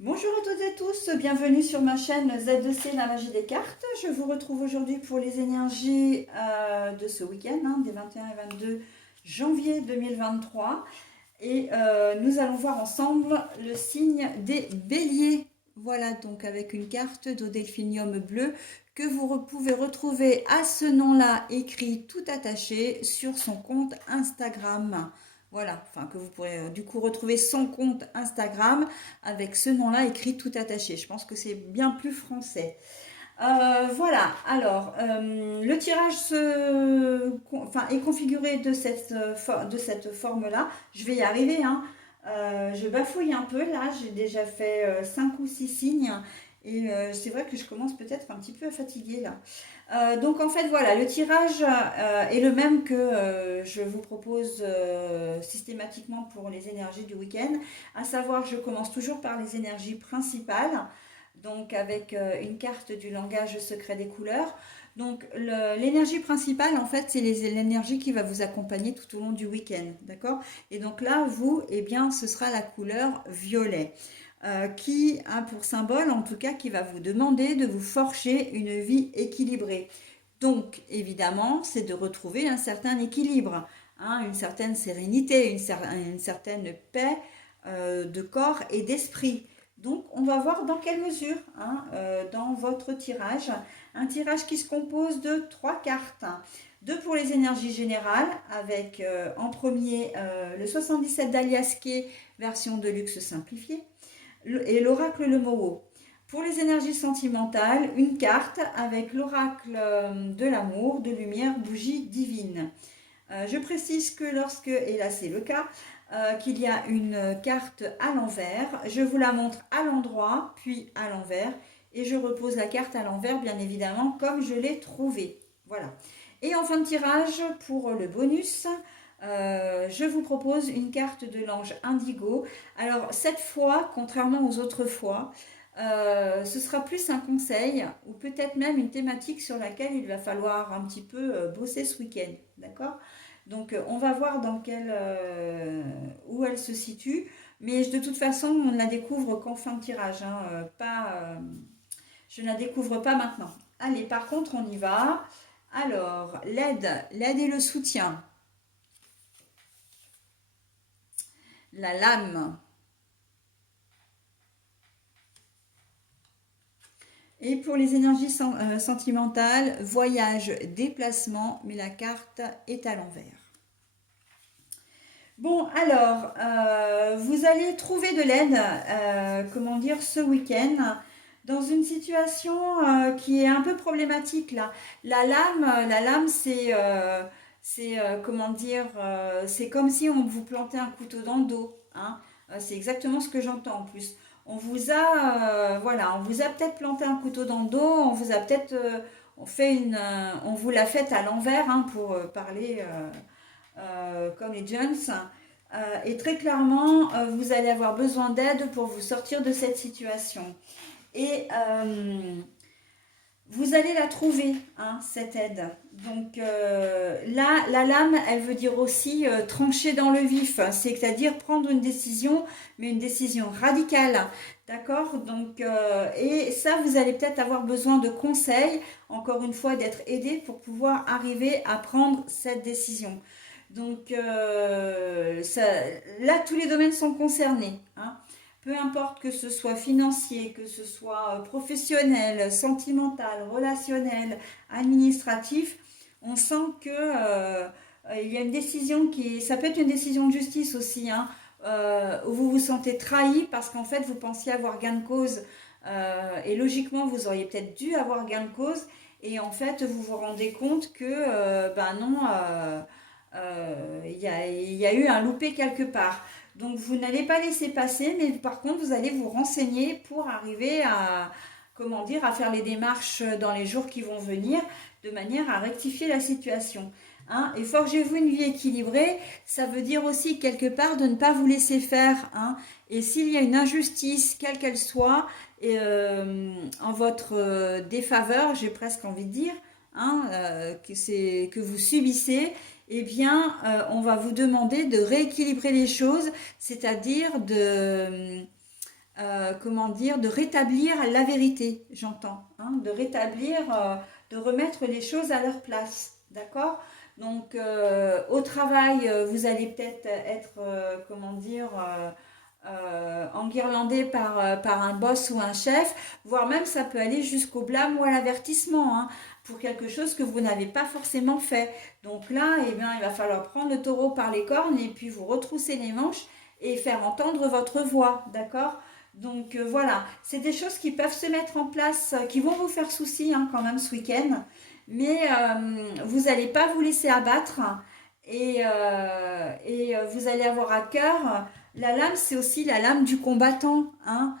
Bonjour à toutes et à tous, bienvenue sur ma chaîne Z2C, la magie des cartes. Je vous retrouve aujourd'hui pour les énergies de ce week-end, des 21 et 22 janvier 2023. Et nous allons voir ensemble le signe des béliers. Voilà, donc avec une carte d'Odelphinium bleu que vous pouvez retrouver à ce nom-là écrit tout attaché sur son compte Instagram. Voilà, enfin que vous pourrez du coup retrouver son compte Instagram avec ce nom-là écrit tout attaché. Je pense que c'est bien plus français. Voilà, alors le tirage est configuré de cette forme-là. Je vais y arriver, hein. Je bafouille un peu là, j'ai déjà fait 5 ou 6 signes et c'est vrai que je commence peut-être un petit peu à fatiguer là. Donc en fait voilà, le tirage est le même que je vous propose systématiquement pour les énergies du week-end, à savoir je commence toujours par les énergies principales, donc avec une carte du langage secret des couleurs. Donc l'énergie principale en fait c'est l'énergie qui va vous accompagner tout au long du week-end, d'accord? Et donc là vous, eh bien ce sera la couleur violet qui a pour symbole, en tout cas, qui va vous demander de vous forger une vie équilibrée. Donc, évidemment, c'est de retrouver un certain équilibre, une certaine sérénité, une certaine paix de corps et d'esprit. Donc, on va voir dans quelle mesure, dans votre tirage. Un tirage qui se compose de 3 cartes. Deux pour les énergies générales, avec en premier le 77 d'Aliasqué, version de luxe simplifiée et l'oracle Le Moho. Pour les énergies sentimentales, une carte avec l'oracle de l'amour, de lumière, bougie divine. Je précise que lorsque, et là c'est le cas, qu'il y a une carte à l'envers, je vous la montre à l'endroit, puis à l'envers, et je repose la carte à l'envers, bien évidemment, comme je l'ai trouvée. Voilà. Et en fin de tirage, pour le bonus, je vous propose une carte de l'ange indigo. Alors cette fois, contrairement aux autres fois, ce sera plus un conseil ou peut-être même une thématique sur laquelle il va falloir un petit peu bosser ce week-end. D'accord? Donc on va voir où elle se situe. Mais de toute façon, on ne la découvre qu'en fin de tirage. Je ne la découvre pas maintenant. Allez, par contre, on y va. Alors, l'aide et le soutien. La lame. Et pour les énergies sentimentales, voyage, déplacement, mais la carte est à l'envers. Bon, alors, vous allez trouver de l'aide, ce week-end, dans une situation qui est un peu problématique là. La lame, c'est comme si on vous plantait un couteau dans le dos, hein. C'est exactement ce que j'entends en plus. On vous a peut-être planté un couteau dans le dos, on vous a peut-être, on vous l'a fait à l'envers, hein, pour parler comme les Jones. Et très clairement, vous allez avoir besoin d'aide pour vous sortir de cette situation. Et vous allez la trouver, hein, cette aide. Donc là, la lame, elle veut dire aussi trancher dans le vif, c'est-à-dire prendre une décision, mais une décision radicale. D'accord? Donc, et ça, vous allez peut-être avoir besoin de conseils, encore une fois, d'être aidé pour pouvoir arriver à prendre cette décision. Donc là, tous les domaines sont concernés, hein. Peu importe que ce soit financier, que ce soit professionnel, sentimental, relationnel, administratif, on sent que il y a une décision ça peut être une décision de justice aussi, hein, où vous vous sentez trahi parce qu'en fait vous pensiez avoir gain de cause, et logiquement vous auriez peut-être dû avoir gain de cause, et en fait vous vous rendez compte que ben non, il y a eu un loupé quelque part. Donc vous n'allez pas laisser passer, mais par contre vous allez vous renseigner pour arriver à faire les démarches dans les jours qui vont venir, de manière à rectifier la situation. Hein. Et forgez-vous une vie équilibrée, ça veut dire aussi quelque part de ne pas vous laisser faire. Hein. Et s'il y a une injustice, quelle qu'elle soit, en votre défaveur, j'ai presque envie de dire, que vous subissez, eh bien, on va vous demander de rééquilibrer les choses, c'est-à-dire comment dire, de rétablir la vérité, j'entends, hein, de rétablir, de remettre les choses à leur place, d'accord? Donc, au travail, vous allez peut-être être, comment dire, enguirlandé par un boss ou un chef, voire même ça peut aller jusqu'au blâme ou à l'avertissement, hein, pour quelque chose que vous n'avez pas forcément fait. Donc là, eh bien, il va falloir prendre le taureau par les cornes et puis vous retrousser les manches et faire entendre votre voix, d'accord? Donc voilà, c'est des choses qui peuvent se mettre en place, qui vont vous faire souci, hein, quand même ce week-end, mais vous n'allez pas vous laisser abattre et vous allez avoir à cœur. La lame, c'est aussi la lame du combattant, hein.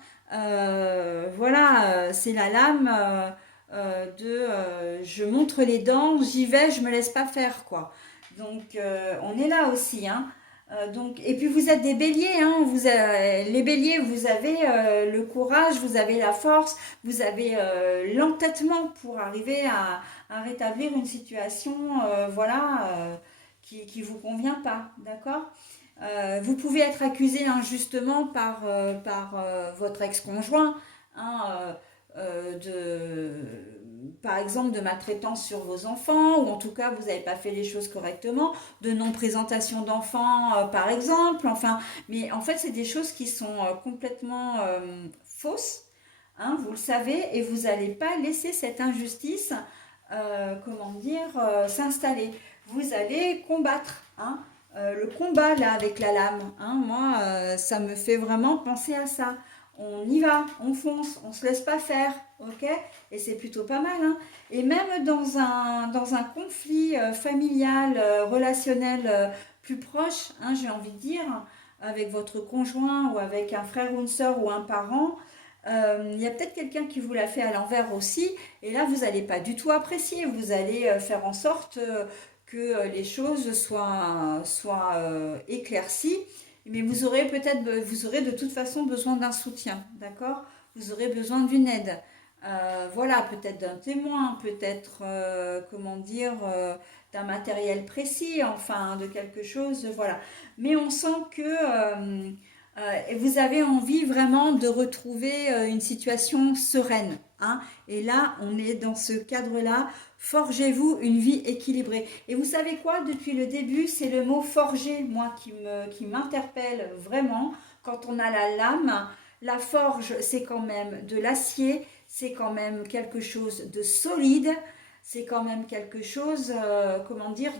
Voilà, c'est la lame je montre les dents, j'y vais, je me laisse pas faire, quoi. Donc on est là aussi, hein. Donc, et puis vous êtes des béliers, hein, les béliers, vous avez le courage, vous avez la force, vous avez l'entêtement pour arriver à rétablir une situation, voilà, qui vous convient pas, d'accord? Vous pouvez être accusé injustement par votre ex-conjoint, hein, par exemple de maltraitance sur vos enfants, ou en tout cas vous n'avez pas fait les choses correctement, de non-présentation d'enfants par exemple, enfin, mais en fait c'est des choses qui sont complètement fausses, hein, vous le savez, et vous n'allez pas laisser cette injustice, comment dire, s'installer. Vous allez combattre, hein. Le combat là avec la lame, hein, moi ça me fait vraiment penser à ça. On y va, on fonce, on se laisse pas faire, ok? Et c'est plutôt pas mal, hein. Et même dans un conflit familial, relationnel plus proche, hein, j'ai envie de dire, avec votre conjoint ou avec un frère ou une sœur ou un parent, il y a peut-être quelqu'un qui vous l'a fait à l'envers aussi, et là vous n'allez pas du tout apprécier, vous allez faire en sorte que les choses soient éclaircies, mais vous aurez de toute façon besoin d'un soutien, d'accord? Vous aurez besoin d'une aide. Voilà, peut-être d'un témoin, peut-être, comment dire, d'un matériel précis, enfin, de quelque chose, voilà. Mais on sent que vous avez envie vraiment de retrouver une situation sereine, hein. Et là, on est dans ce cadre-là. Forgez-vous une vie équilibrée. Et vous savez quoi? Depuis le début, c'est le mot forger, moi, qui m'interpelle vraiment. Quand on a la lame, la forge, c'est quand même de l'acier, c'est quand même quelque chose de solide, c'est quand même quelque chose, comment dire,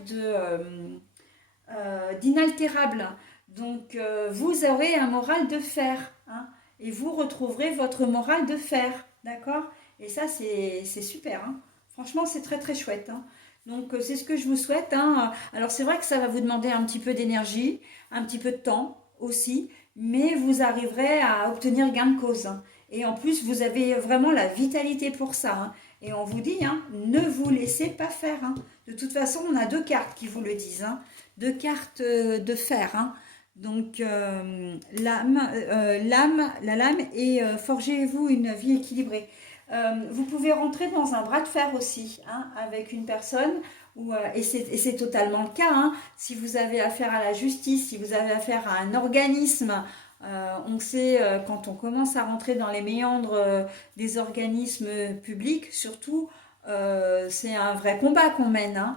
d'inaltérable. Donc, vous aurez un moral de fer, hein, et vous retrouverez votre moral de fer, d'accord? Et ça, c'est super, hein. Franchement, c'est très très chouette, hein. Donc, c'est ce que je vous souhaite, hein. Alors, c'est vrai que ça va vous demander un petit peu d'énergie, un petit peu de temps aussi, mais vous arriverez à obtenir gain de cause, hein. Et en plus, vous avez vraiment la vitalité pour ça, hein. Et on vous dit, hein, ne vous laissez pas faire, hein. De toute façon, on a deux cartes qui vous le disent, hein. Deux cartes de fer, hein. Donc, la lame et forgez-vous une vie équilibrée. Vous pouvez rentrer dans un bras de fer aussi, hein, avec une personne, et c'est totalement le cas, hein. Si vous avez affaire à la justice, si vous avez affaire à un organisme, on sait quand on commence à rentrer dans les méandres des organismes publics, surtout, c'est un vrai combat qu'on mène, hein.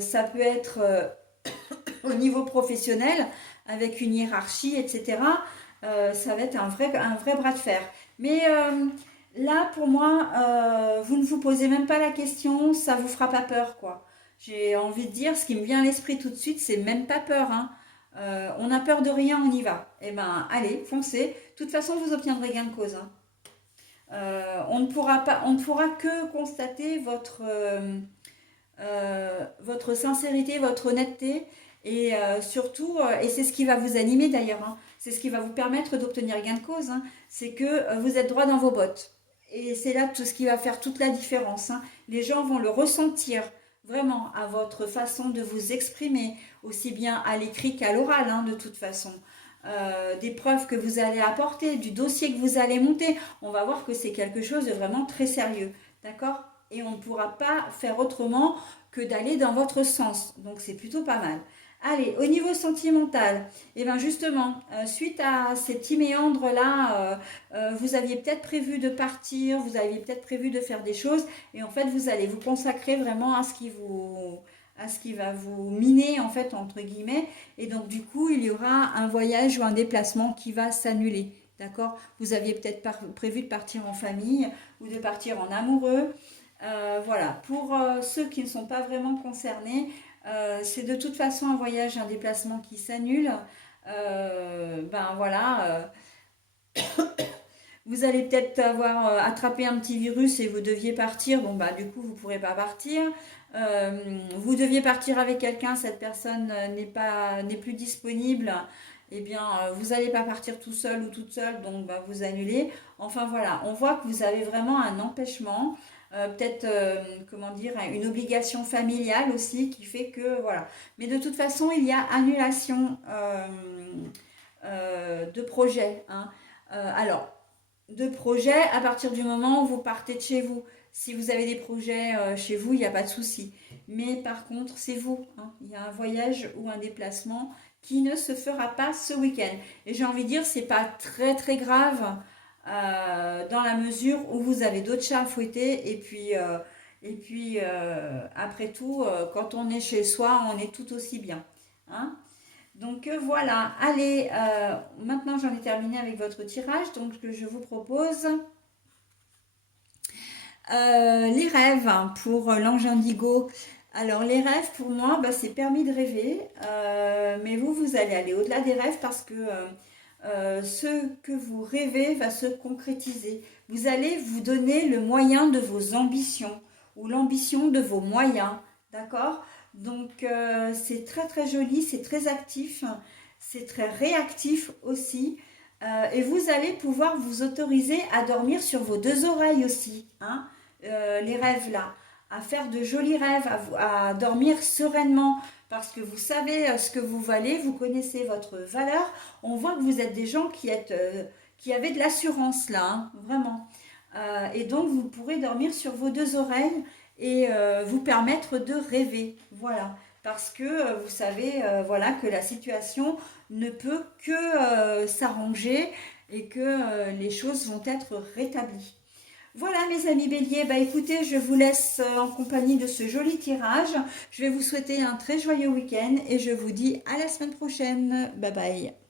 Ça peut être au niveau professionnel, avec une hiérarchie, etc. Ça va être un vrai bras de fer. Mais là, pour moi, vous ne vous posez même pas la question, ça vous fera pas peur, quoi. J'ai envie de dire, ce qui me vient à l'esprit tout de suite, c'est même pas peur, hein. On a peur de rien, on y va. Eh ben, allez, foncez. De toute façon, vous obtiendrez gain de cause, hein. On ne pourra que constater votre sincérité, votre honnêteté, et surtout, et c'est ce qui va vous animer d'ailleurs, hein, c'est ce qui va vous permettre d'obtenir gain de cause, hein, c'est que vous êtes droit dans vos bottes. Et c'est là tout ce qui va faire toute la différence, hein. Les gens vont le ressentir vraiment à votre façon de vous exprimer, aussi bien à l'écrit qu'à l'oral, hein, de toute façon. Des preuves que vous allez apporter, du dossier que vous allez monter, on va voir que c'est quelque chose de vraiment très sérieux, d'accord? Et on ne pourra pas faire autrement que d'aller dans votre sens, donc c'est plutôt pas mal. Allez, au niveau sentimental, et bien justement, suite à ces petits méandres-là, vous aviez peut-être prévu de partir, vous aviez peut-être prévu de faire des choses, et en fait, vous allez vous consacrer vraiment à ce qui va vous miner, en fait, entre guillemets, et donc du coup, il y aura un voyage ou un déplacement qui va s'annuler. D'accord? Vous aviez peut-être prévu de partir en famille ou de partir en amoureux. Voilà, pour ceux qui ne sont pas vraiment concernés, c'est de toute façon un voyage, un déplacement qui s'annule. Ben voilà, vous allez peut-être avoir attrapé un petit virus et vous deviez partir. Bon bah du coup vous ne pourrez pas partir. Vous deviez partir avec quelqu'un, cette personne n'est plus disponible. Eh bien, vous n'allez pas partir tout seul ou toute seule, donc bah, vous annulez. Enfin voilà, on voit que vous avez vraiment un empêchement, peut-être, comment dire, une obligation familiale aussi qui fait que voilà. Mais de toute façon, il y a annulation de projet, hein. Alors, de projet à partir du moment où vous partez de chez vous. Si vous avez des projets chez vous, il n'y a pas de souci. Mais par contre, c'est vous, hein. Il y a un voyage ou un déplacement qui ne se fera pas ce week-end. Et j'ai envie de dire, c'est pas très très grave dans la mesure où vous avez d'autres chats à fouetter. Après tout, quand on est chez soi, on est tout aussi bien, hein. Donc voilà, allez, maintenant j'en ai terminé avec votre tirage, donc je vous propose les rêves pour l'ange indigo. Alors les rêves pour moi, bah, c'est permis de rêver, mais vous allez aller au-delà des rêves parce que ce que vous rêvez va se concrétiser. Vous allez vous donner le moyen de vos ambitions ou l'ambition de vos moyens, d'accord? Donc c'est très très joli, c'est très actif, c'est très réactif aussi. Et vous allez pouvoir vous autoriser à dormir sur vos deux oreilles aussi, hein, les rêves là, à faire de jolis rêves, à dormir sereinement, parce que vous savez ce que vous valez, vous connaissez votre valeur. On voit que vous êtes des gens qui avaient de l'assurance là, hein, vraiment. Et donc vous pourrez dormir sur vos deux oreilles et vous permettre de rêver, voilà. Parce que vous savez, voilà, que la situation ne peut que s'arranger et que les choses vont être rétablies. Voilà mes amis béliers, bah écoutez, je vous laisse en compagnie de ce joli tirage. Je vais vous souhaiter un très joyeux week-end et je vous dis à la semaine prochaine. Bye bye.